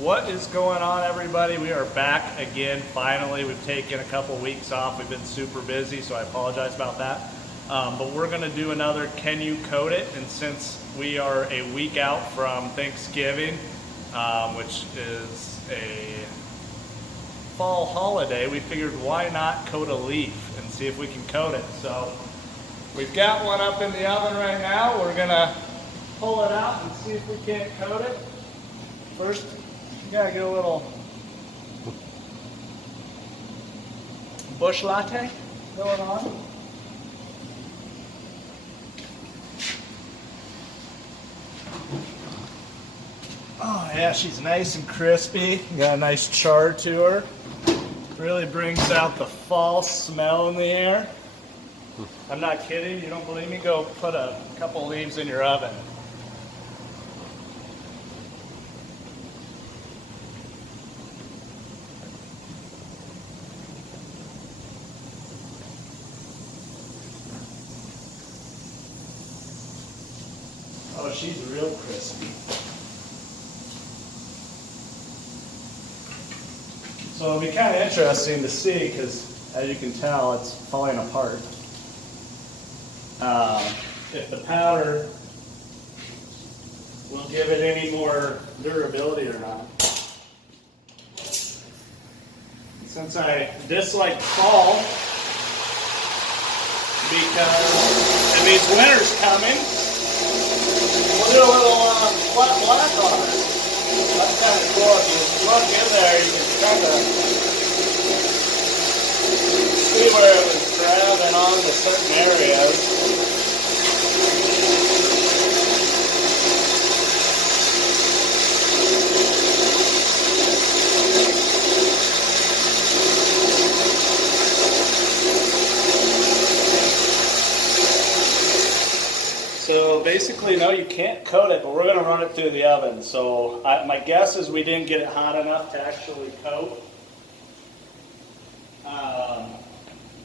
What is going on, everybody? We are back again, finally. We've taken a couple weeks off. We've been super busy, so I apologize about that. But we're going to do another Can You Code It? And since we are a week out from Thanksgiving, which is a fall holiday, we figured why not code a leaf and see if we can code it. So we've got one up in the oven right now. We're going to pull it out and see if we can't code it. First, you gotta get a little bush latte going on. Oh yeah, she's nice and crispy. Got a nice char to her. Really brings out the fall smell in the air. I'm not kidding. You don't believe me? Go put a couple leaves in your oven. Oh, she's real crispy. So it'll be kind of interesting to see because, as you can tell, it's falling apart. If the powder will give it any more durability or not. Since I dislike fall, because it means winter's coming, we'll do a little flat black on it. That's kind of cool. If you look in there, you can kind of see where it was grabbing onto certain areas. So basically, no, you can't coat it, but we're going to run it through the oven. So my guess is we didn't get it hot enough to actually coat.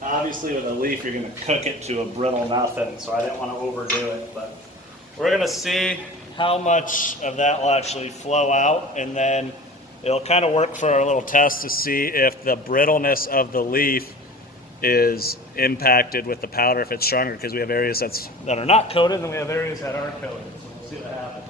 Obviously, with a leaf, you're going to cook it to a brittle nothing, so I didn't want to overdo it. But we're going to see how much of that will actually flow out, and then it'll kind of work for our little test to see if the brittleness of the leaf is impacted with the powder if it's stronger, because we have areas that are not coated and we have areas that are coated. So we'll see what happens.